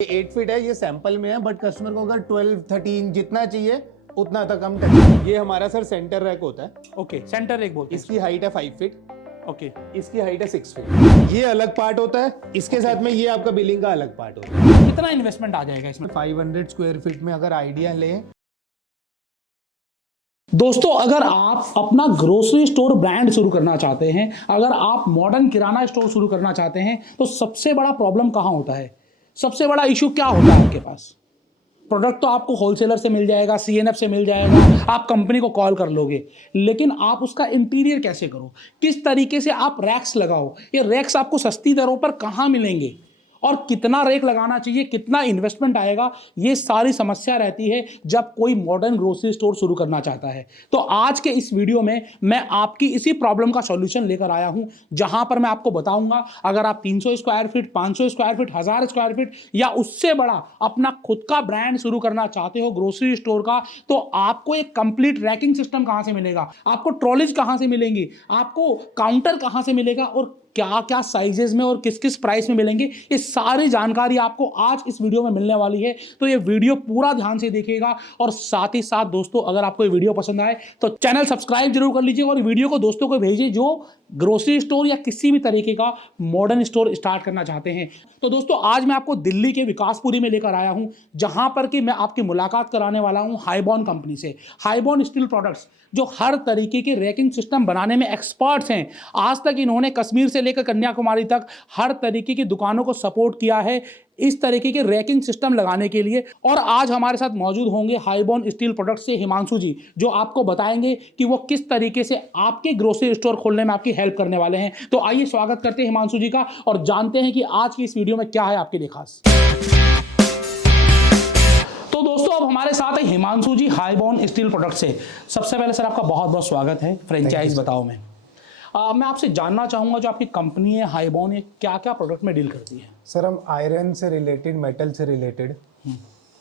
ये 8 फीट है, ये सैंपल में है, बट कस्टमर को अगर 12 13 जितना चाहिए उतना तक हम टच। ये हमारा सर सेंटर रैक होता है। ओके, सेंटर एक बोलते हैं इसकी हाइट है 5 फीट, ओके। इसकी हाइट है 6 फीट। ये अलग पार्ट होता है, इसके साथ में ये आपका बिलिंग का अलग पार्ट होता है। कितना इन्वेस्टमेंट आ जाएगा इसमें? 500 स्क्वायर फीट में अगर आइडिया लें। दोस्तों, अगर आप अपना ग्रोसरी स्टोर ब्रांड शुरू करना चाहते हैं, अगर आप मॉडर्न किराना स्टोर शुरू करना चाहते हैं, तो सबसे बड़ा प्रॉब्लम कहां होता है? सबसे बड़ा इशू क्या होता है आपके पास? प्रोडक्ट तो आपको होलसेलर से मिल जाएगा, सीएनएफ से मिल जाएगा, आप कंपनी को कॉल कर लोगे, लेकिन आप उसका इंटीरियर कैसे करो, किस तरीके से आप रैक्स लगाओ, ये रैक्स आपको सस्ती दरों पर कहां मिलेंगे और कितना रेक लगाना चाहिए, कितना इन्वेस्टमेंट आएगा, ये सारी समस्या रहती है जब कोई मॉडर्न ग्रोसरी स्टोर शुरू करना चाहता है। तो आज के इस वीडियो में मैं आपकी इसी प्रॉब्लम का सॉल्यूशन लेकर आया हूं, जहां पर मैं आपको बताऊंगा अगर आप 300 square feet, 500 square feet, 1000 square feet या उससे बड़ा अपना खुद का ब्रांड शुरू करना चाहते हो ग्रोसरी स्टोर का, तो आपको एक कंप्लीट रैकिंग सिस्टम कहां से मिलेगा, आपको ट्रॉलीज कहां से मिलेंगी, आपको काउंटर कहां से मिलेगा और क्या क्या साइजेस में और किस किस प्राइस में मिलेंगे, ये सारी जानकारी आपको आज इस वीडियो में मिलने वाली है। तो ये वीडियो पूरा ध्यान से देखिएगा और साथ ही साथ दोस्तों, अगर आपको ये वीडियो पसंद आए तो चैनल सब्सक्राइब जरूर कर लीजिए और वीडियो को दोस्तों को भेजिए जो ग्रोसरी स्टोर या किसी भी तरीके का मॉडर्न स्टोर स्टार्ट करना चाहते हैं। तो दोस्तों, आज मैं आपको दिल्ली के विकासपुरी में लेकर आया हूं, जहां पर कि मैं आपकी मुलाकात कराने वाला हूं हाईबॉर्न कंपनी से। हाईबॉर्न स्टील प्रोडक्ट्स जो हर तरीके के रैकिंग सिस्टम बनाने में एक्सपर्ट्स हैं। आज तक इन्होंने कश्मीर से लेकर कन्याकुमारी तक हर तरीके की दुकानों को सपोर्ट किया है इस तरीके के रैकिंग सिस्टम लगाने के लिए। और आज हमारे साथ मौजूद होंगे हाईबॉर्न स्टील प्रोडक्ट्स से हिमांशु जी, जो आपको बताएंगे कि वो किस तरीके से आपके ग्रोसरी स्टोर खोलने में आपकी हेल्प करने वाले हैं। तो आइए स्वागत करते हैं हिमांशु जी का और जानते हैं कि आज की इस वीडियो में क्या है आपके लिए खास। तो दोस्तों, अब हमारे साथ है हिमांशु जी हाईबॉर्न स्टील प्रोडक्ट से। सबसे पहले सर आपका बहुत बहुत स्वागत है। फ्रेंचाइज बताओ में मैं आपसे जानना चाहूंगा, जो आपकी कंपनी है हाईबॉर्न, ये क्या क्या प्रोडक्ट में डील करती है? सर हम आयरन से रिलेटेड, मेटल से रिलेटेड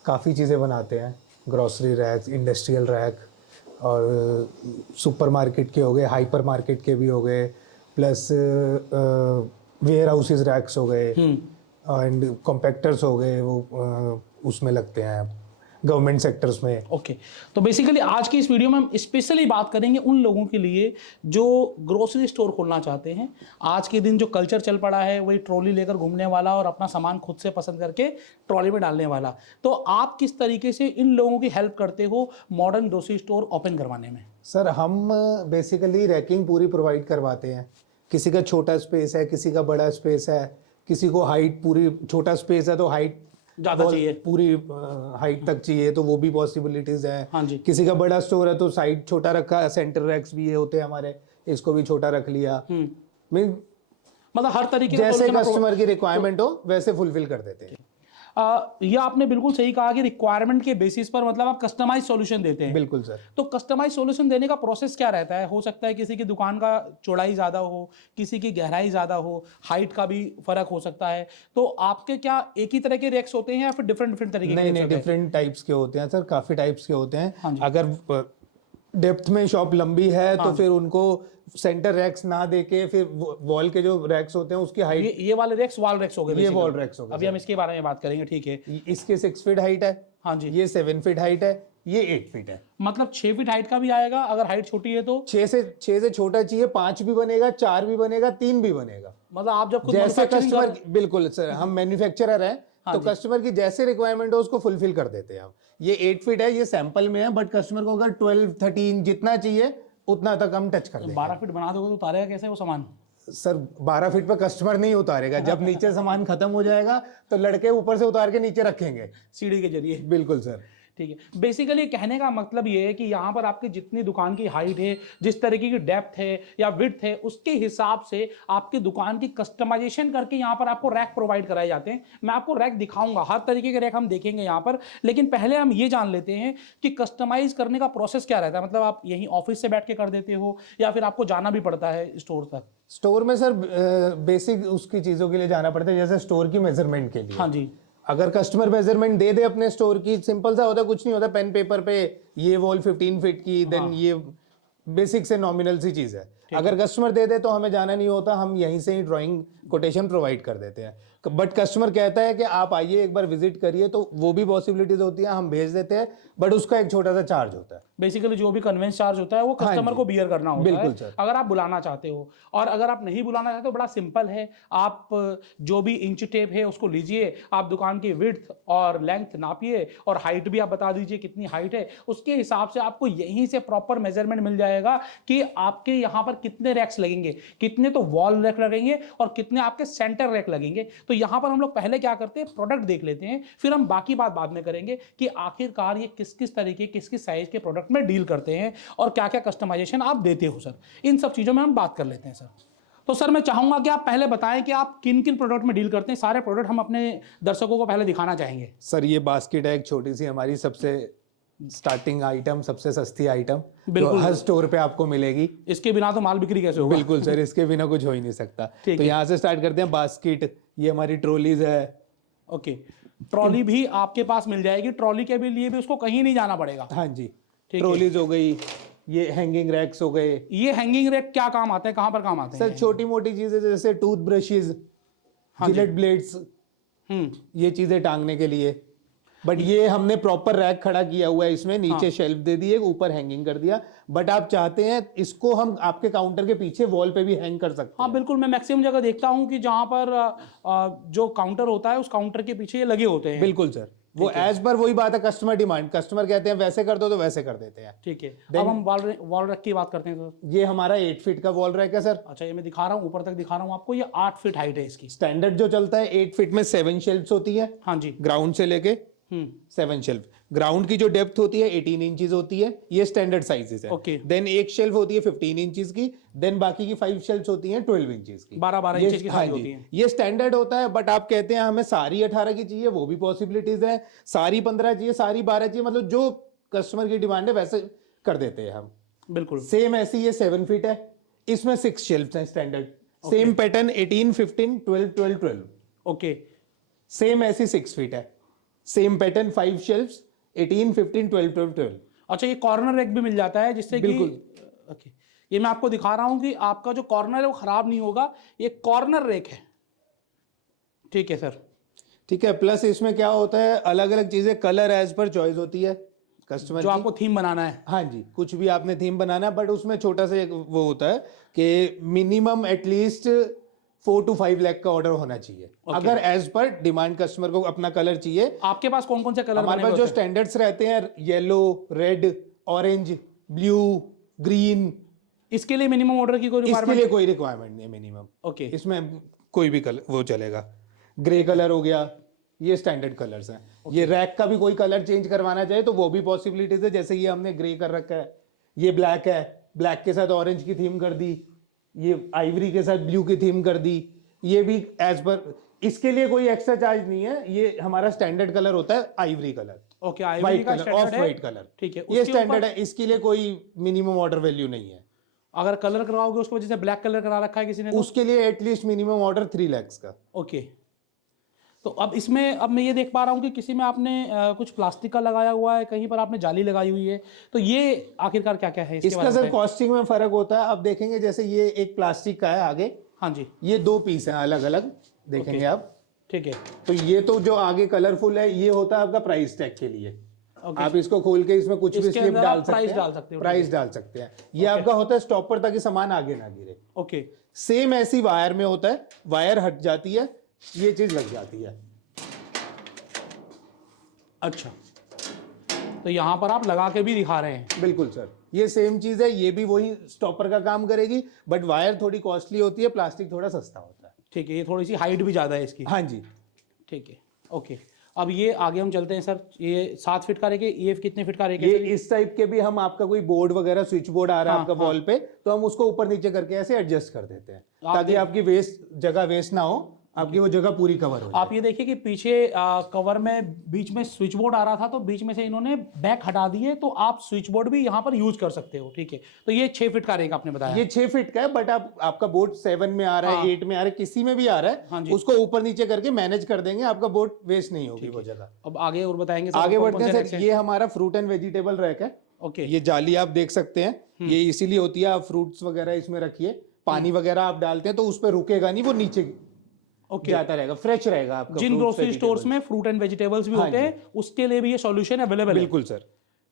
काफ़ी चीज़ें बनाते हैं। ग्रोसरी रैक, इंडस्ट्रियल रैक और सुपरमार्केट के हो गए, हाइपर मार्केट के भी हो गए, प्लस वेयर हाउसेज रैक्स हो गए एंड कॉम्पैक्टर्स हो गए, वो उसमें लगते हैं गवर्नमेंट सेक्टर्स में। ओके, तो बेसिकली आज की इस वीडियो में हम स्पेशली बात करेंगे उन लोगों के लिए जो ग्रोसरी स्टोर खोलना चाहते हैं। आज के दिन जो कल्चर चल पड़ा है वही ट्रॉली लेकर घूमने वाला और अपना सामान खुद से पसंद करके ट्रॉली में डालने वाला। तो आप किस तरीके से इन लोगों की हेल्प करते हो मॉडर्न ग्रोसरी स्टोर ओपन करवाने में? सर हम बेसिकली रैकिंग पूरी प्रोवाइड करवाते हैं। किसी का छोटा स्पेस है, किसी का बड़ा स्पेस है, किसी को हाइट पूरी, छोटा स्पेस है तो हाइट ज़्यादा चाहिए, पूरी हाइट तक चाहिए, तो वो भी पॉसिबिलिटीज है। हाँ जी। किसी का बड़ा स्टोर है तो साइड छोटा रखा है, सेंटर रैक्स भी ये होते हैं हमारे, इसको भी छोटा रख लिया। मीन मतलब हर तरीके जैसे कस्टमर की रिक्वायरमेंट हो वैसे फुलफिल कर देते हैं। ये आपने बिल्कुल सही कहा कि रिक्वायरमेंट के बेसिस पर मतलब आप कस्टमाइज सॉल्यूशन देते हैं। बिल्कुल सर। तो कस्टमाइज सॉल्यूशन देने का प्रोसेस क्या रहता है? हो सकता है किसी की दुकान का चौड़ाई ज़्यादा हो, किसी की गहराई ज़्यादा हो, हाइट का भी फर्क हो सकता है। तो आपके क्या एक ही तरह के रैक्स होते हैं या फिर डिफरेंट डिफरेंट तरीके के? नहीं, डिफरेंट टाइप्स के होते हैं सर, काफ़ी टाइप्स के होते हैं। हाँ जी। अगर डेप्थ में शॉप लंबी है तो फिर उनको सेंटर रैक्स ना देके फिर वॉल के जो रैक्स होते हैं उसकी हाइट, ये वाले रैक्स वॉल रैक्स हो गए, ये वॉल रैक्स हो गए। अभी हम इसके बारे में बात करेंगे, ठीक है। इसके 6 फीट हाइट है, हाँ जी। ये 7 फीट हाइट है, ये 8 फीट है। मतलब 6 फीट हाइट का भी आएगा अगर हाइट छोटी है तो? 6 से छोटा चाहिए, 5 भी बनेगा, 4 भी बनेगा, 3 भी बनेगा। मतलब आप जब खुद जैसे manufacturing कस्टमर, बिल्कुल सर, हम मैन्युफैक्चरर हैं तो कस्टमर की जैसे रिक्वायरमेंट हो उसको फुलफिल कर देते हैं हम। ये 8 फीट है, ये सैंपल में है, बट कस्टमर को अगर 12 13 जितना चाहिए उतना तक हम टच कर देंगे। 12 फीट बना दोगे तो उतारेगा कैसे वो सामान? सर 12 फीट पे कस्टमर नहीं उतारेगा, जब नीचे सामान खत्म हो जाएगा तो लड़के ऊपर से उतार के नीचे रखेंगे सीढ़ी के जरिए। बिल्कुल सर। ठीक है, बेसिकली कहने का मतलब ये है कि यहाँ पर आपकी जितनी दुकान की हाइट है, जिस तरीके की डेप्थ है या विड्थ है, उसके हिसाब से आपकी दुकान की कस्टमाइजेशन करके यहाँ पर आपको रैक प्रोवाइड कराए जाते हैं। मैं आपको रैक दिखाऊंगा, हर तरीके के रैक हम देखेंगे यहाँ पर, लेकिन पहले हम ये जान लेते हैं कि कस्टमाइज करने का प्रोसेस क्या रहता है। मतलब आप यहीं ऑफिस से बैठ के कर देते हो या फिर आपको जाना भी पड़ता है स्टोर तक? स्टोर में सर बेसिक उसकी चीज़ों के लिए जाना पड़ता है, जैसे स्टोर की मेजरमेंट के लिए। हाँ जी। अगर कस्टमर मेजरमेंट दे दे अपने स्टोर की, सिंपल सा होता है, कुछ नहीं होता, पेन पेपर पे ये वॉल 15 फीट की, देन ये बेसिक से नॉमिनल सी चीज़ है। अगर कस्टमर दे दे तो हमें जाना नहीं होता, हम यहीं से ही ड्राइंग कोटेशन प्रोवाइड कर देते हैं। बट कस्टमर कहता है कि आप आइए एक बार विजिट करिए, तो वो भी पॉसिबिलिटीज होती है, हम भेज देते हैं, बट उसका एक छोटा सा चार्ज होता है। बेसिकली जो भी कन्वेंस चार्ज होता है वो हाँ कस्टमर जी, को बियर करना होता बिल्कुल है सर। अगर आप बुलाना चाहते हो। और अगर आप नहीं बुलाना चाहते तो बड़ा सिंपल है, आप जो भी इंच टेप है उसको लीजिए, आप दुकान की विड्थ और लेंथ नापिए और हाइट भी आप बता दीजिए कितनी हाइट है, उसके हिसाब से आपको यहीं से प्रॉपर मेजरमेंट मिल जाएगा कि आपके यहाँ पर कितने रैक्स लगेंगे, कितने तो वॉल रैक लगेंगे और कितने आपके सेंटर रैक लगेंगे। तो यहाँ पर हम लोग पहले क्या करते हैं, प्रोडक्ट देख लेते हैं, फिर हम बाकी बात बाद में करेंगे कि आखिरकार ये किस किस तरीके किस किस साइज के प्रोडक्ट में डील करते हैं और क्या क्या कस्टमाइजेशन आप देते हो सर। इन सब चीज़ों में हम बात कर लेते हैं सर। तो सर मैं चाहूंगा कि आप पहले बताएं कि आप किन किन प्रोडक्ट में डील करते हैं। सारे प्रोडक्ट हम अपने दर्शकों को पहले दिखाना चाहेंगे। सर ये बास्केट है, एक छोटी सी हमारी सबसे स्टार्टिंग आइटम, सबसे सस्ती आइटम, जो बिल्कुल। हर स्टोर पे आपको मिलेगी। इसके बिना तो माल बिक्री कैसे होगा। बिल्कुल सर, इसके बिना कुछ हो ही नहीं सकता। ठीक तो है। यहाँ से स्टार्ट करते हैं। बास्केट, ये हमारी ट्रॉलीज है। ओके, ट्रॉली भी आपके पास मिल जाएगी, ट्रॉली के भी लिए भी उसको कहीं नहीं जाना पड़ेगा। हाँ जी, है। ट्रॉलीज हो गई, ये हैंगिंग रैक्स हो गए। ये हैंगिंग रैक क्या काम आते हैं, कहाँ पर काम आते हैं? सर छोटी मोटी चीजें जैसे टूथ ब्रशेज, जिलेट ब्लेड्स, ये चीजें टांगने के लिए। बट ये हमने प्रॉपर रैक खड़ा किया हुआ है, इसमें नीचे शेल्फ दे दिए, ऊपर हैंगिंग कर दिया। बट आप चाहते हैं इसको हम आपके काउंटर के पीछे वॉल पे भी हैंग कर सकते हैं। हाँ बिल्कुल, मैं मैक्सिमम जगह देखता हूँ कि जहाँ पर जो काउंटर होता है उस काउंटर के पीछे ये लगे होते हैं। बिल्कुल सर, वो एज पर वही बात है, कस्टमर डिमांड, कस्टमर कहते हैं वैसे कर दो तो वैसे कर देते हैं। ठीक है। अब हम वॉल रैक की बात करते हैं सर। ये हमारा 8 फीट का वॉल रैक है सर। अच्छा, ये मैं दिखा रहा हूँ, ऊपर तक दिखा रहा हूँ आपको, ये 8 फीट हाइट है इसकी। स्टैंडर्ड जो चलता है 8 फीट में 7 शेल्फ्स होती है। हाँ जी। ग्राउंड से लेके 7 शेल्फ। ग्राउंड की जो डेप्थ होती है 18 इंचेस होती है, ये स्टैंडर्ड साइजेस है। ओके। देन एक शेल्फ होती है 15 इंचेस की, देन बाकी की 5 शेल्फ्स होती हैं 12 इंचेस की। 12 इंचेस की साइज होती है। ये स्टैंडर्ड होता है। बट आप कहते हैं हमें सारी 18 की चाहिए, वो भी पॉसिबिलिटीज है। सारी 15 चाहिए, सारी 12 चाहिए, मतलब जो कस्टमर की डिमांड है वैसे कर देते हैं हम। बिल्कुल सेम ऐसी ये 7 फीट है, इसमें 6 शेल्फ्स हैं standard. Same pattern 18, 15, 12, 12, 12। Okay. Same ऐसी 6 फीट है, सेम पैटर्न 5 शेल्फ्स, 18, 15, 12, 12, 12। अच्छा, ये कॉर्नर रैक भी मिल जाता है जिससे कि ओके, ये मैं आपको दिखा रहा हूं कि आपका जो कॉर्नर है वो खराब नहीं होगा। ये कॉर्नर रैक है। ठीक है सर। ठीक है। प्लस इसमें क्या होता है, अलग अलग चीजें कलर एज पर चॉइस होती है कस्टमर जो की। आपको थीम बनाना है। हाँ जी, कुछ भी आपने थीम बनाना है, बट उसमें छोटा सा एक वो होता है कि मिनिमम एटलीस्ट 4 to 5 लाख का ऑर्डर होना चाहिए। अगर एज पर डिमांड कस्टमर को अपना कलर चाहिए। आपके पास कौन कौन से कलर हमारे पास जो स्टैंडर्ड्स रहते हैं, yellow, red, orange, blue, green. इसके लिए मिनिमम ऑर्डर की कोई इसके रिक्वायरमेंट? लिए कोई रिक्वायरमेंट नहीं मिनिमम। ओके। इसमें कोई भी कलर वो चलेगा। ग्रे कलर हो गया, ये स्टैंडर्ड कलर्स हैं। ये रैक का भी कोई कलर चेंज करवाना चाहे तो वो भी पॉसिबिलिटीज है। जैसे ये हमने ग्रे कर रखा है, ये ब्लैक है, ब्लैक के साथ ऑरेंज की थीम कर दी, ये आइवरी के साथ ब्लू की थीम कर दी। ये भी एज पर, इसके लिए कोई एक्स्ट्रा चार्ज नहीं है। ये हमारा स्टैंडर्ड कलर होता है Ivory colour. Okay, white colour, of white colour. ठीक है, ये स्टैंडर्ड है, इसके लिए कोई मिनिमम ऑर्डर वैल्यू नहीं है। अगर कलर करवाओगे उसको, जैसे ब्लैक कलर करा रखा है किसी ने, उसके लिए एटलीस्ट मिनिमम ऑर्डर 3 लाख का। ओके। तो अब इसमें, अब मैं ये देख पा रहा हूँ कि किसी में आपने कुछ प्लास्टिक का लगाया हुआ है, कहीं पर आपने जाली लगाई हुई है। तो ये आखिरकार क्या क्या है इसके इसका सर कॉस्टिंग में फर्क होता है। अब देखेंगे, जैसे ये एक प्लास्टिक का है आगे। हाँ जी। ये 2 पीस हैं अलग अलग, देखेंगे आप। ठीक है। तो ये तो जो आगे कलरफुल है, ये होता है आपका प्राइस टैग के लिए। आप इसको खोल के इसमें कुछ भी स्लिप डाल सकते हैं, प्राइस डाल सकते हैं। ये आपका होता है स्टॉपर, ताकि सामान आगे ना गिरे। ओके। सेम ऐसी वायर में होता है, वायर हट जाती है, ये चीज लग जाती है। अच्छा, तो यहां पर आप लगा के भी दिखा रहे हैं? बिल्कुल सर, ये सेम चीज है। ये भी वही स्टॉपर का काम करेगी, बट वायर थोड़ी कॉस्टली होती है, प्लास्टिक थोड़ा सस्ता होता है। ठीक है, ये थोड़ी सी हाइट भी ज्यादा है इसकी। हाँ जी। ठीक है, ओके। अब ये आगे हम चलते हैं सर। ये 7 फीट का रहेगा, ये कितने फीट का रहेगा? ये इस टाइप के भी हम, आपका कोई बोर्ड वगैरह, स्विच बोर्ड आ रहा है आपका वॉल पे, तो हम उसको ऊपर नीचे करके ऐसे एडजस्ट कर देते हैं, ताकि आपकी जगह वेस्ट ना हो, आपकी वो जगह पूरी कवर हो। आप ये देखिए कि पीछे कवर में बीच में स्विच बोर्ड आ रहा था, तो बीच में से इन्होंने बैक हटा दिए, तो आप स्विच बोर्ड भी यहाँ पर यूज कर सकते हो। ठीक है, तो ये 6 फीट का रहेगा आपने बताया? ये 6 फीट का है, बट आपका बोर्ड 7 में आ रहा है, 8 में आ रहा है, किसी में भी आ रहा है। हाँ जी। उसको ऊपर नीचे करके मैनेज कर देंगे, आपका बोर्ड वेस्ट नहीं होगी वो जगह। अब आगे और बताएंगे सर, आगे बढ़ते हैं सर। ये हमारा फ्रूट एंड वेजिटेबल रैक है। ओके। ये जाली आप देख सकते हैं, ये इसीलिए होती है, आप फ्रूट्स वगैरह इसमें रखिए, पानी वगैरह आप डालते हैं तो उस पर रुकेगा नहीं, वो नीचे Okay. जाता रहेगा, फ्रेश रहेगा आपका। जिन fruits, ग्रोसरी vegetables। स्टोर्स में फ्रूट एंड वेजिटेबल्स भी हाँ होते हैं उसके लिए भी ये सॉल्यूशन अवेलेबल है। बिल्कुल सर,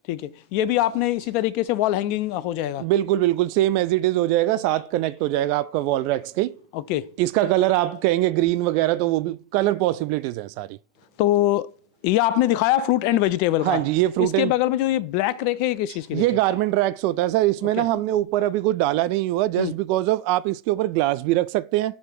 ठीक है, ये भी आपने इसी तरीके से वॉल हैंगिंग हो जाएगा। बिल्कुल बिल्कुल सेम एज इट इज हो जाएगा, साथ कनेक्ट हो जाएगा आपका वॉल रैक्स के। ओके, इसका कलर आप कहेंगे ग्रीन वगैरह, तो वो भी कलर पॉसिबिलिटीज हैं सारी। तो ये आपने दिखाया फ्रूट एंड वेजिटेबल का। हाँ जी, ये fruit इसके and- बगल में जो ये ब्लैक रेक है, ये किस चीज के लिए? ये गारमेंट रैक्स होता है सर। इसमें ना हमने ऊपर अभी कुछ डाला नहीं हुआ, जस्ट बिकॉज ऑफ आप इसके ऊपर ग्लास भी रख सकते हैं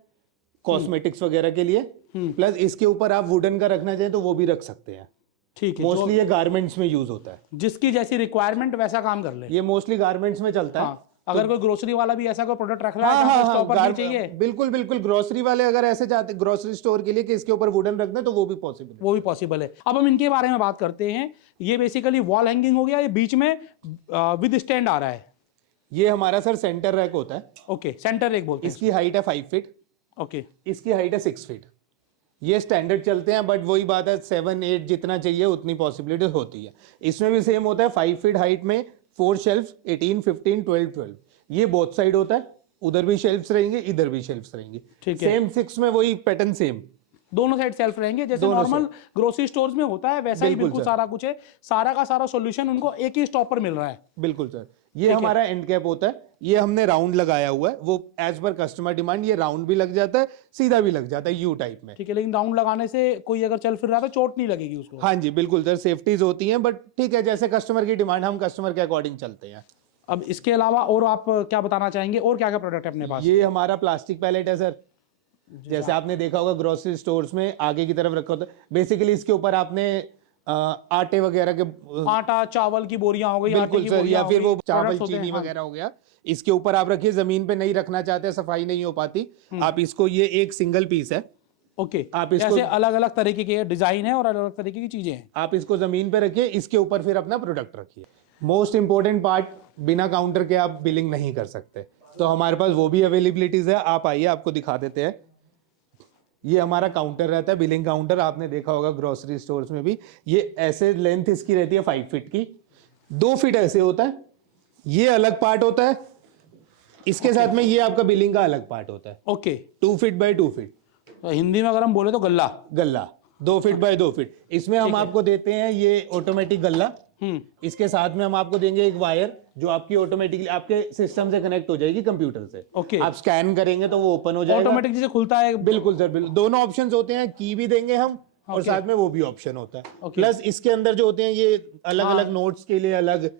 कॉस्मेटिक्स वगैरह के लिए, प्लस इसके ऊपर आप वुडन का रखना चाहें तो वो भी रख सकते हैं। ठीक है, मोस्टली ये गारमेंट्स में यूज होता है, जिसकी जैसी रिक्वायरमेंट वैसा काम कर ले। ये मोस्टली गारमेंट्स में चलता है। हाँ, अगर कोई ग्रोसरी वाला भी ऐसा कोई प्रोडक्ट रख रहा है हाँ जहाँ हाँ पे हाँ, स्टॉपर नहीं चाहिए, बिल्कुल बिल्कुल, ग्रोसरी वाले अगर ऐसे चाहते ग्रोसरी स्टोर के लिए कि इसके ऊपर वुडन रखना है तो वो भी पॉसिबल है। वो भी पॉसिबल है। अब हम इनके बारे में बात करते हैं। ये बेसिकली वॉल हैंगिंग हो गया, ये बीच में विद स्टैंड आ रहा है। ये हमारा सर सेंटर रैक होता है। ओके, सेंटर रेक बोलते हैं इसकी हाइट है 5 फीट, ओके, इसकी हाइट है 6 फीट। ये स्टैंडर्ड चलते हैं, बट वही बात है 7 8 जितना चाहिए उतनी पॉसिबिलिटी होती है। इसमें भी सेम होता है, 5 फीट हाइट में 4 शेल्फ्स, 18 15 12 12। ये बोथ साइड होता है, उधर भी शेल्फ्स रहेंगे, इधर भी शेल्फ्स रहेंगे। ठीक है। सेम 6 में वही पैटर्न सेम, दोनों साइड सेल्फ रहेंगे जैसे दोनों नॉर्मल ग्रोसरी स्टोर्स में होता है, वैसा ही बिल्कुल बिल्कुल सर। सारा कुछ है। सारा का सारा सॉल्यूशन उनको एक ही स्टॉप पर मिल रहा है। बिल्कुल सर। ये हमारा एंड कैप होता है, ये हमने राउंड लगाया हुआ है, वो एज पर कस्टमर डिमांड ये राउंड भी लग जाता है, सीधा भी लग जाता है यू टाइप में। ठीक है, लेकिन राउंड लगाने से कोई अगर चल फिर रहा है तो चोट नहीं लगेगी उसको। हाँ जी बिल्कुल सर, सेफ्टीज होती हैं, बट ठीक है, जैसे कस्टमर की डिमांड, हम कस्टमर के अकॉर्डिंग चलते हैं। अब इसके अलावा और आप क्या बताना चाहेंगे, और क्या क्या प्रोडक्ट है अपने पास? ये हमारा प्लास्टिक पैलेट है सर। जैसे आपने देखा होगा ग्रोसरी स्टोर्स में आगे की तरफ रखा होता है, बेसिकली इसके ऊपर आपने आटे वगैरह के आटा चावल की बोरियां हो गई, आटे बिल्कुल की सर, बोरियां या हो फिर गई, वो चावल products होते हैं, चीनी हाँ। वगैरह हो गया, इसके ऊपर आप रखिए। जमीन पे नहीं रखना चाहते, सफाई नहीं हो पाती, आप इसको, ये एक सिंगल पीस है, ओके, आप इसको- ऐसे अलग अलग तरीके के डिजाइन है और अलग अलग तरीके की चीजें हैं। आप इसको जमीन पे रखिए, इसके ऊपर फिर अपना प्रोडक्ट रखिए। मोस्ट इंपॉर्टेंट पार्ट, बिना काउंटर के आप बिलिंग नहीं कर सकते, तो हमारे पास वो भी अवेलेबिलिटीज है। आप आइए, आपको दिखा देते हैं। ये हमारा काउंटर रहता है, बिलिंग काउंटर, आपने देखा होगा ग्रोसरी स्टोर्स में भी। ये ऐसे लेंथ इसकी रहती है 5 फीट की, 2 फीट ऐसे होता है, ये अलग पार्ट होता है, इसके साथ में ये आपका बिलिंग का अलग पार्ट होता है, ओके, 2 फीट बाय 2 फीट। तो हिंदी में अगर हम बोले तो गल्ला। गल्ला 2 फीट बाय 2 फीट। इसमें हम आपको देते हैं ये ऑटोमेटिक गल्ला, इसके साथ में हम आपको देंगे एक वायर जो आपकी ऑटोमेटिकली आपके सिस्टम से कनेक्ट हो जाएगी, कंप्यूटर से। ओके। आप स्कैन करेंगे तो वो ओपन हो जाएगा, ऑटोमेटिक जैसे खुलता है। बिल्कुल सर, बिल्कुल। दोनों ऑप्शंस होते हैं, की भी देंगे हम और साथ में वो भी ऑप्शन होता है। प्लस इसके अंदर जो होते हैं ये अलग अलग नोट्स के लिए अलग,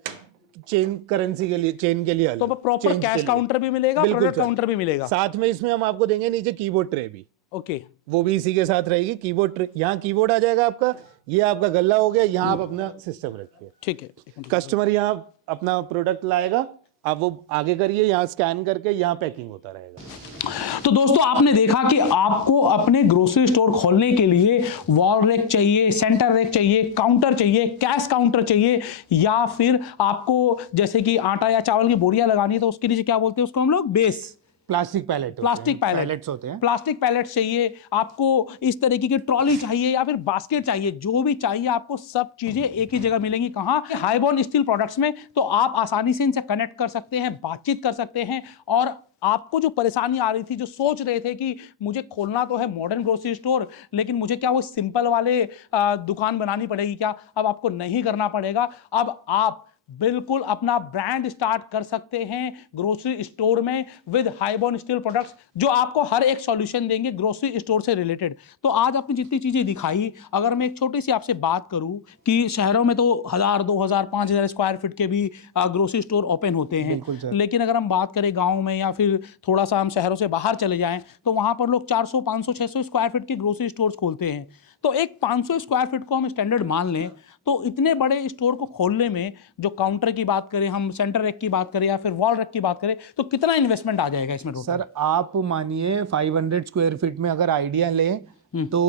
चेन करेंसी के लिए, चेन के लिए अलग, तो प्रॉपर कैश काउंटर भी मिलेगा, बिल्कुल प्रोडक्ट सर। काउंटर भी मिलेगा। साथ में इसमें हम आपको देंगे नीचे कीबोर्ड ट्रे भी, ओके, वो भी इसी के साथ रहेगी। कीबोर्ड ट्रे, यहाँ कीबोर्ड आ जाएगा आपका, ये आपका गल्ला हो गया, यहाँ आप अपना सिस्टम रखिए। ठीक है। कस्टमर यहाँ अपना प्रोडक्ट लाएगा, आप वो आगे करिए, यहाँ स्कैन करके यहाँ पैकिंग होता रहेगा। तो दोस्तों आपने देखा कि आपको अपने ग्रोसरी स्टोर खोलने के लिए वॉल रैक चाहिए, सेंटर रैक चाहिए, काउंटर चाहिए, कैश काउंटर चाहिए, या फिर आपको जैसे कि आटा या चावल की बोरियां लगानी है तो उसके नीचे क्या बोलते हैं उसको हम लोग, base, plastic pallet, plastic pallets होते हैं। प्लास्टिक पैलेट्स चाहिए आपको, इस तरीके की ट्रॉली चाहिए या फिर बास्केट चाहिए, जो भी चाहिए आपको सब चीजें एक ही जगह मिलेंगी। कहाँ? हाईबॉर्न स्टील प्रोडक्ट्स में। तो आप आसानी से इनसे कनेक्ट कर सकते हैं, बातचीत कर सकते हैं, और आपको जो परेशानी आ रही थी, जो सोच रहे थे कि मुझे खोलना तो है मॉडर्न ग्रोसरी स्टोर, लेकिन मुझे क्या वो सिंपल वाले दुकान बनानी पड़ेगी क्या, अब आपको नहीं करना पड़ेगा। अब आप बिल्कुल अपना ब्रांड स्टार्ट कर सकते हैं ग्रोसरी स्टोर में विद हाईबॉर्न स्टील प्रोडक्ट्स, जो आपको हर एक सॉल्यूशन देंगे ग्रोसरी स्टोर से रिलेटेड। तो आज आपने जितनी चीजें दिखाई, अगर मैं एक छोटी सी आपसे बात करूं कि शहरों में तो 1000 2000 5000 स्क्वायर फीट के भी ग्रोसरी स्टोर ओपन होते हैं, लेकिन अगर हम बात करें गाँव में या फिर थोड़ा सा हम शहरों से बाहर चले जाएं तो वहां पर लोग 400 500 600 स्क्वायर फीट के ग्रोसरी स्टोर्स खोलते हैं। तो एक 500 स्क्वायर फीट को हम स्टैंडर्ड मान लें तो इतने बड़े स्टोर को खोलने में, जो काउंटर की बात करें, हम सेंटर रैक की बात करें या फिर वॉल रैक की बात करें, तो कितना इन्वेस्टमेंट आ जाएगा इसमें टोटल? सर आप मानिए 500 स्क्वायर फीट में अगर आइडिया लें तो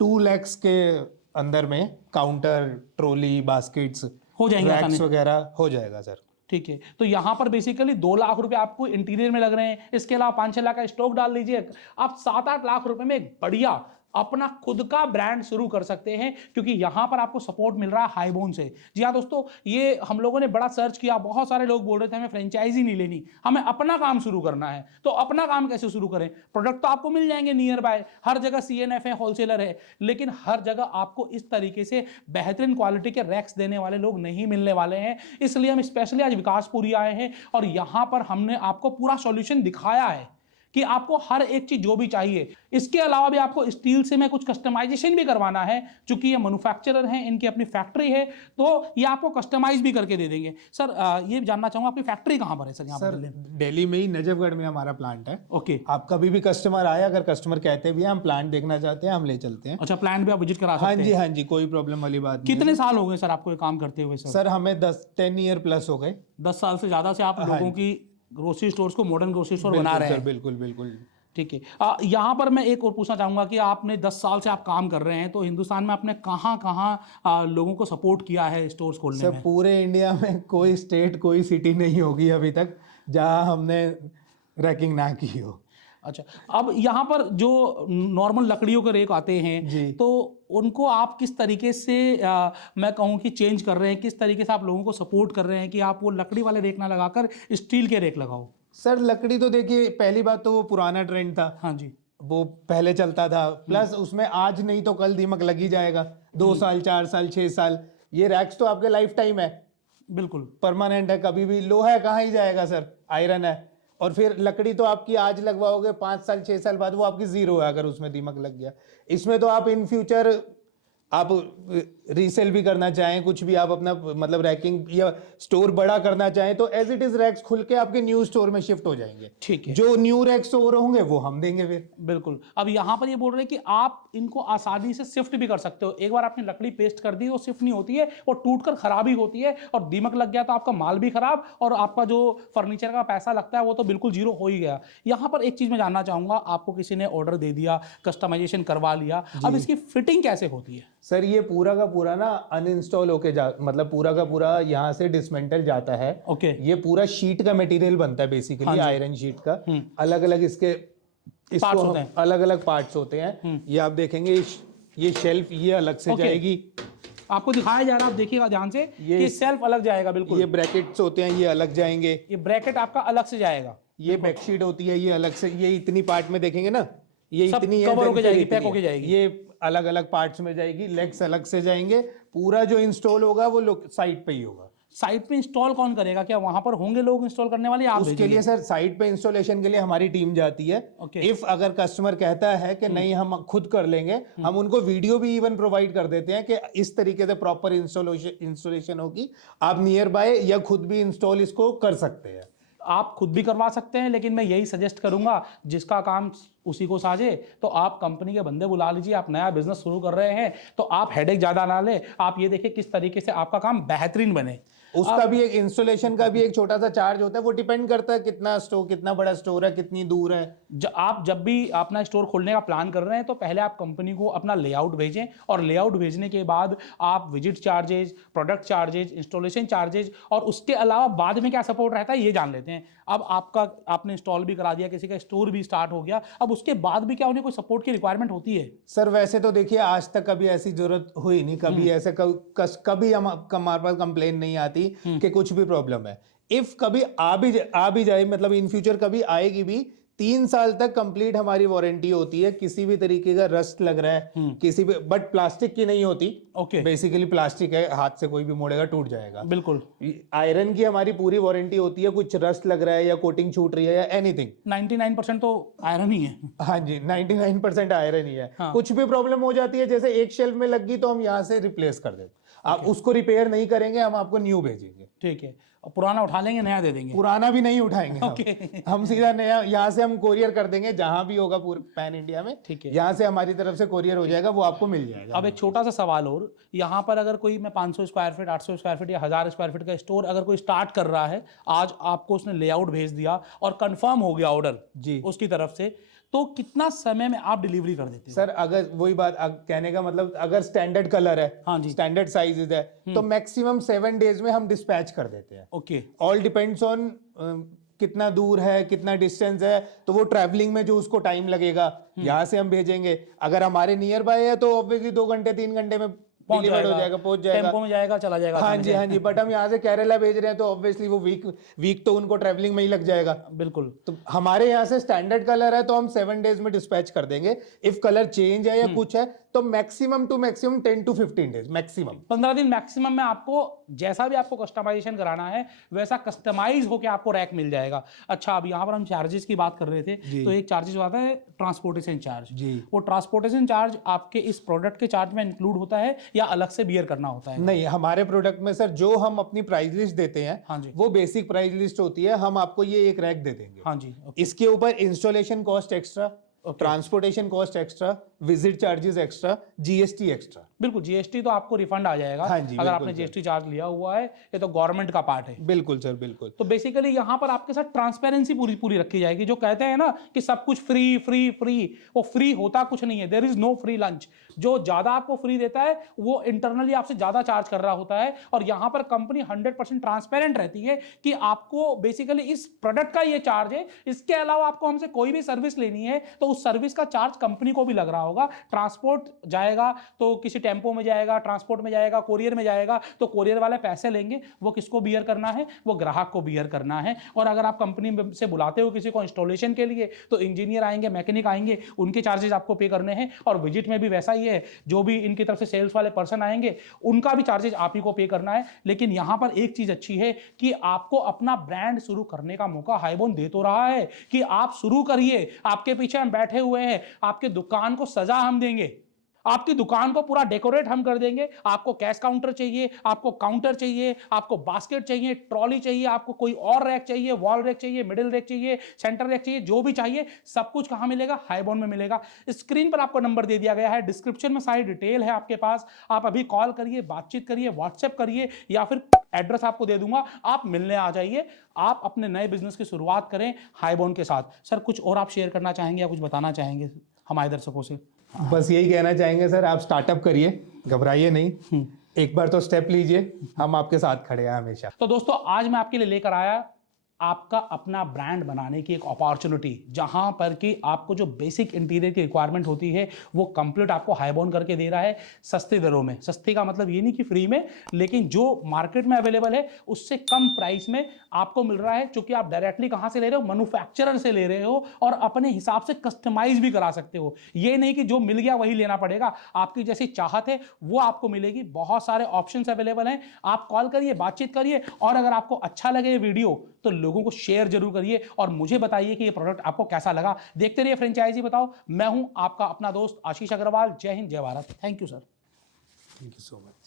2 लाख के अंदर में काउंटर, ट्रॉली, बास्केट्स हो जाएंगे, रैक्स वगैरह हो जाएगा सर। ठीक है, तो यहाँ पर बेसिकली 2 लाख रुपए आपको इंटीरियर में लग रहे हैं, इसके अलावा 5-6 लाख का स्टॉक डाल लीजिए, आप 7-8 लाख रुपए में एक बढ़िया अपना खुद का ब्रांड शुरू कर सकते हैं, क्योंकि यहां पर आपको सपोर्ट मिल रहा है हाईबोन से। जी हाँ दोस्तों, ये हम लोगों ने बड़ा सर्च किया, बहुत सारे लोग बोल रहे थे हमें फ्रेंचाइजी नहीं लेनी, हमें अपना काम शुरू करना है। तो अपना काम कैसे शुरू करें? प्रोडक्ट तो आपको मिल जाएंगे नियर बाय, हर जगह CNF है, होलसेलर है, लेकिन हर जगह आपको इस तरीके से बेहतरीन क्वालिटी के रैक्स देने वाले लोग नहीं मिलने वाले हैं। इसलिए हम स्पेशली आज विकासपुरी आए हैं और यहां पर हमने आपको पूरा सॉल्यूशन दिखाया है कि आपको हर एक चीज जो भी चाहिए। इसके अलावा भी आपको स्टील से में कुछ कस्टमाइजेशन भी करवाना है, क्योंकि ये मैन्युफैक्चरर हैं, इनकी अपनी फैक्ट्री है, तो ये आपको कस्टमाइज भी करके दे देंगे। सर ये जानना चाहूंगा आपकी फैक्ट्री कहां पर है सर? यहाँ सर पर दिल्ली में ही नजफगढ़ में हमारा प्लांट है। ओके। आप कभी भी कस्टमर आए, अगर कस्टमर कहते भी हैं हम प्लांट देखना चाहते हैं, हम ले चलते हैं। अच्छा, प्लांट भी आप विजिट करा हाँ सकते जी, हैं? हाँ जी, कोई प्रॉब्लम वाली बात नहीं है। कितने साल हो गए सर आपको ये काम करते हुए सर? सर हमें 10 ईयर प्लस हो गए। 10 साल से ज्यादा से आप लोगों की ग्रोसरी स्टोर्स को मॉडर्न ग्रोसरी स्टोर बना रहे सर हैं। बिल्कुल बिल्कुल। ठीक है। यहाँ पर मैं एक और पूछना चाहूंगा कि आपने 10 साल से आप काम कर रहे हैं, तो हिंदुस्तान में आपने कहाँ कहाँ लोगों को सपोर्ट किया है स्टोर्स खोलने सर में? पूरे इंडिया में कोई स्टेट, कोई सिटी नहीं होगी अभी तक जहां हमने रैकिंग ना की हो। अच्छा, अब यहाँ पर जो नॉर्मल लकड़ियों के रेक आते हैं जी। तो उनको आप किस तरीके से मैं कहूँ कि चेंज कर रहे हैं, किस तरीके से आप लोगों को सपोर्ट कर रहे हैं कि आप वो लकड़ी वाले रेक ना लगाकर स्टील के रेक लगाओ? सर लकड़ी तो देखिए, पहली बात तो वो पुराना ट्रेंड था। हाँ जी। वो पहले चलता था, प्लस उसमें आज नहीं तो कल दीमक लगी जाएगा। 2 साल, 4 साल, 6 साल, ये रैक्स तो आपके लाइफ टाइम है, बिल्कुल परमानेंट है। कभी भी लोहा है कहाँ ही जाएगा सर, आयरन है। और फिर लकड़ी तो आपकी आज लगवाओगे, 5 साल 6 साल बाद वो आपकी जीरो है अगर उसमें दीमक लग गया। इसमें तो आप इन फ्यूचर आप रीसेल भी करना चाहें, कुछ भी आप अपना मतलब रैकिंग या स्टोर बड़ा करना चाहें, तो एज इट इज रैक्स खुल के आपके न्यू स्टोर में शिफ्ट हो जाएंगे। ठीक है। जो न्यू रैक्स स्टोर होंगे वो हम देंगे फिर। बिल्कुल। अब यहाँ पर ये बोल रहे हैं कि आप इनको आसानी से शिफ्ट भी कर सकते हो। एक बार आपने लकड़ी पेस्ट कर दी, वो शिफ्ट नहीं होती है, वो टूटकर खराब ही होती है, और दीमक लग गया तो आपका माल भी खराब और आपका जो फर्नीचर का पैसा लगता है वो तो बिल्कुल जीरो हो ही गया। यहाँ पर एक चीज मैं जानना चाहूंगा, आपको किसी ने ऑर्डर दे दिया, कस्टमाइजेशन करवा लिया, अब इसकी फिटिंग कैसे होती है? सर ये पूरा का पूरा ना अनइंस्टॉल होके मतलब पूरा का पूरा यहाँ से डिसमेंटल जाता है। ओके। ये पूरा शीट का मटेरियल बनता है बेसिकली, आयरन शीट का। अलग अलग इसके पार्ट्स होते हैं। अलग अलग पार्ट्स होते हैं। ये आप देखेंगे, ये शेल्फ ये अलग से जाएगी। आपको दिखाया जा रहा है, आप देखिएगा ध्यान से, ये सेल्फ अलग जाएगा। बिल्कुल। ये ब्रैकेट्स होते हैं, ये अलग जाएंगे। ये ब्रैकेट आपका अलग से जाएगा। ये बेडशीट होती है, ये अलग से, ये इतनी पार्ट में देखेंगे ना, ये सब इतनी कवर होके जाएगी, इतनी पैक होके जाएगी। ये अलग अलग पार्ट्स में जाएगी, लेग्स अलग से जाएंगे। पूरा जो इंस्टॉल होगा वो साइट पे ही होगा। साइट पे इंस्टॉल कौन करेगा? क्या वहां पर होंगे लोग इंस्टॉल करने वाले? आप उसके लिए सर साइट पे इंस्टॉलेशन के लिए हमारी टीम जाती है। इफ अगर कस्टमर कहता है कि नहीं हम खुद कर लेंगे, हम उनको वीडियो भी इवन प्रोवाइड कर देते हैं कि इस तरीके से प्रॉपर इंस्टॉलेशन होगी, आप नियर बाय या खुद भी इंस्टॉल इसको कर सकते हैं। आप खुद भी करवा सकते हैं, लेकिन मैं यही सजेस्ट करूंगा, जिसका काम उसी को साझे, तो आप कंपनी के बंदे बुला लीजिए। आप नया बिजनेस शुरू कर रहे हैं तो आप हेडेक ज्यादा ना ले, आप ये देखिए किस तरीके से आपका काम बेहतरीन बने। उसका भी एक इंस्टॉलेशन का भी एक छोटा सा चार्ज होता है, वो डिपेंड करता है कितना स्टोर, कितना बड़ा स्टोर है, कितनी दूर है। आप जब भी अपना स्टोर खोलने का प्लान कर रहे हैं तो पहले आप कंपनी को अपना लेआउट भेजें, और लेआउट भेजने के बाद आप visit charges, product charges, installation charges, और उसके अलावा बाद में क्या सपोर्ट रहता है ये जान लेते हैं। अब आपने इंस्टॉल भी करा दिया, किसी का स्टोर भी स्टार्ट हो गया, अब उसके बाद भी क्या उन्हें कोई सपोर्ट की रिक्वायरमेंट होती है? सर वैसे तो देखिए आज तक कभी ऐसी जरूरत हुई नहीं, कभी ऐसे कभी हमारे पास कंप्लेन नहीं आती कि कुछ भी प्रॉब्लम है। इफ कभी आ भी जाए, मतलब इन फ्यूचर कभी आएगी भी, 3 साल तक कंप्लीट हमारी वारंटी होती है। किसी भी तरीके का रस्ट लग रहा है किसी भी, बट प्लास्टिक की नहीं होती। ओके। बेसिकली प्लास्टिक है, हाथ से कोई भी मोड़ेगा टूट जाएगा। बिल्कुल। आयरन की हमारी पूरी वारंटी होती है, कुछ रस्ट लग रहा है या कोटिंग छूट रही है या एनीथिंग, 99% तो आयरन ही है। हाँ जी 99% आयरन ही है। हाँ। कुछ भी प्रॉब्लम हो जाती है, जैसे एक शेल्फ में लग गई तो हम यहाँ से रिप्लेस कर देते, आप उसको रिपेयर नहीं करेंगे, हम आपको न्यू भेजेंगे। ठीक है, और पुराना उठा लेंगे, नया दे देंगे। पुराना भी नहीं उठाएंगे ओके। हम सीधा नया यहाँ से हम कोरियर कर देंगे, जहां भी होगा पूरे पैन इंडिया में। ठीक है। यहाँ से हमारी तरफ से कोरियर हो जाएगा, वो आपको मिल जाएगा। अब एक छोटा सा सवाल और, यहाँ पर अगर कोई, मैं 500 स्क्वायर फीट, 800 स्क्वायर फीट या 1000 स्क्वायर फीट का स्टोर अगर कोई स्टार्ट कर रहा है, आज आपको उसने लेआउट भेज दिया और कंफर्म हो गया ऑर्डर जी उसकी तरफ से, तो कितना समय में आप डिलीवरी कर देते हो? सर अगर वही बात कहने का मतलब, अगर स्टैंडर्ड कलर है, हाँ जी, स्टैंडर्ड साइज है, तो मैक्सिमम 7 डेज में हम डिस्पैच कर देते हैं। ओके। ऑल डिपेंड्स ऑन कितना दूर है, कितना डिस्टेंस है, तो वो ट्रैवलिंग में जो उसको टाइम लगेगा, यहाँ से हम भेजेंगे। अगर हमारे नियर बाय है तो ऑब्वियसली 2 घंटे 3 घंटे में डिलीवर्ड हो जाएगा, पहुंच जाएगा, टेम्पो में जाएगा, चला जाएगा। हाँ जी, हाँ जी। बट हम यहाँ से केरला भेज रहे हैं तो ऑब्वियसली वो वीक तो उनको ट्रैवलिंग में ही लग जाएगा। बिल्कुल। तो हमारे यहाँ से स्टैंडर्ड कलर है तो हम 7 डेज में डिस्पैच कर देंगे। इफ कलर चेंज है या कुछ है तो maximum to maximum 10 to 15 days, maximum 15 दिन मैक्सिमम में आपको जैसा भी आपको कस्टमाइजेशन कराना है वैसा कस्टमाइज होकर आपको रैक मिल जाएगा। अच्छा, अब यहाँ पर हम चार्जेस की बात कर रहे थे, तो एक चार्जेस आता है ट्रांसपोर्टेशन चार्ज जी। वो ट्रांसपोर्टेशन चार्ज आपके इस प्रोडक्ट के चार्ज में इंक्लूड होता है या अलग से बियर करना होता है? नहीं, हमारे प्रोडक्ट में सर जो हम अपनी प्राइस लिस्ट देते हैं, हाँ जी, वो बेसिक प्राइस लिस्ट होती है। हम आपको ये एक रैक दे देंगे। हाँ जी, इसके ऊपर installation cost extra, transportation cost extra, visit charges extra, GST extra. बिल्कुल, जीएसटी तो आपको रिफंड आ जाएगा। हाँ जी, अगर आपने जीएसटी चार्ज लिया हुआ है, ये तो गवर्नमेंट का पार्ट है। बिल्कुल सर, बिल्कुल। तो बेसिकली यहाँ पर आपके साथ ट्रांसपेरेंसी पूरी पूरी रखी जाएगी। जो कहते हैं ना कि सब कुछ फ्री फ्री फ्री, वो फ्री होता कुछ नहीं है। There is no free lunch. जो ज्यादा आपको फ्री देता है वो इंटरनली आपसे ज्यादा चार्ज कर रहा होता है। और यहाँ पर कंपनी 100% ट्रांसपेरेंट रहती है कि आपको बेसिकली इस प्रोडक्ट का ये चार्ज है, इसके अलावा आपको हमसे कोई भी सर्विस लेनी है तो उस सर्विस का चार्ज कंपनी को भी लग रहा होगा। ट्रांसपोर्ट जाएगा तो किसी टेम्पो में जाएगा, ट्रांसपोर्ट में जाएगा, कोरियर में जाएगा, तो कोरियर वाले पैसे लेंगे। वो किसको बियर करना है? वो ग्राहक को बियर करना है। और अगर आप कंपनी से बुलाते हो किसी को इंस्टॉलेशन के लिए तो इंजीनियर आएंगे, मैकेनिक आएंगे, उनके चार्जेस आपको पे करने हैं। और विजिट में भी वैसा ही है, जो भी इनकी तरफ से सेल्स वाले पर्सन आएंगे उनका भी चार्जेस आप ही को पे करना है। लेकिन यहां पर एक चीज अच्छी है कि आपको अपना ब्रांड शुरू करने का मौका हाईबोन दे तो रहा है कि आप शुरू करिए, आपके पीछे हम बैठे हुए हैं, आपके दुकान को सजा हम देंगे, आपकी दुकान को पूरा डेकोरेट हम कर देंगे। आपको कैश काउंटर चाहिए, आपको काउंटर चाहिए, आपको बास्केट चाहिए, ट्रॉली चाहिए, आपको कोई और रैक चाहिए, वॉल रैक चाहिए, मिडिल रैक चाहिए, सेंटर रैक चाहिए, जो भी चाहिए सब कुछ कहां मिलेगा? हाईबोन में मिलेगा। स्क्रीन पर आपको नंबर दे दिया गया है, डिस्क्रिप्शन में सारी डिटेल है आपके पास। आप अभी कॉल करिए, बातचीत करिए, व्हाट्सएप करिए, या फिर एड्रेस आपको दे दूंगा, आप मिलने आ जाइए। आप अपने नए बिजनेस की शुरुआत करें हाईबोन के साथ। सर, कुछ और आप शेयर करना चाहेंगे या कुछ बताना चाहेंगे हमारे दर्शकों से? बस यही कहना चाहेंगे सर, आप स्टार्टअप करिए, घबराइए नहीं, एक बार तो स्टेप लीजिए, हम आपके साथ खड़े हैं हमेशा। तो दोस्तों, आज मैं आपके लिए लेकर आया आपका अपना ब्रांड बनाने की एक अपॉर्चुनिटी, जहां पर कि आपको जो बेसिक इंटीरियर की रिक्वायरमेंट होती है वो कंप्लीट आपको हाईबोन करके दे रहा है सस्ती दरों में। सस्ती का मतलब ये नहीं कि फ्री में, लेकिन जो मार्केट में अवेलेबल है उससे कम प्राइस में आपको मिल रहा है। चूंकि आप डायरेक्टली कहां से ले रहे हो? मैन्युफैक्चरर से ले रहे हो, और अपने हिसाब से कस्टमाइज भी करा सकते हो। ये नहीं कि जो मिल गया वही लेना पड़ेगा, आपकी जैसी चाहत है वो आपको मिलेगी। बहुत सारे ऑप्शंस अवेलेबल हैं। आप कॉल करिए, बातचीत करिए, और अगर आपको अच्छा लगे ये वीडियो तो लोगों को शेयर जरूर करिए और मुझे बताइए कि ये प्रोडक्ट आपको कैसा लगा। देखते रहिए फ्रेंचाइजी बताओ। मैं हूं आपका अपना दोस्त आशीष अग्रवाल। जय हिंद, जय Bharat. Thank you sir. Thank you so much.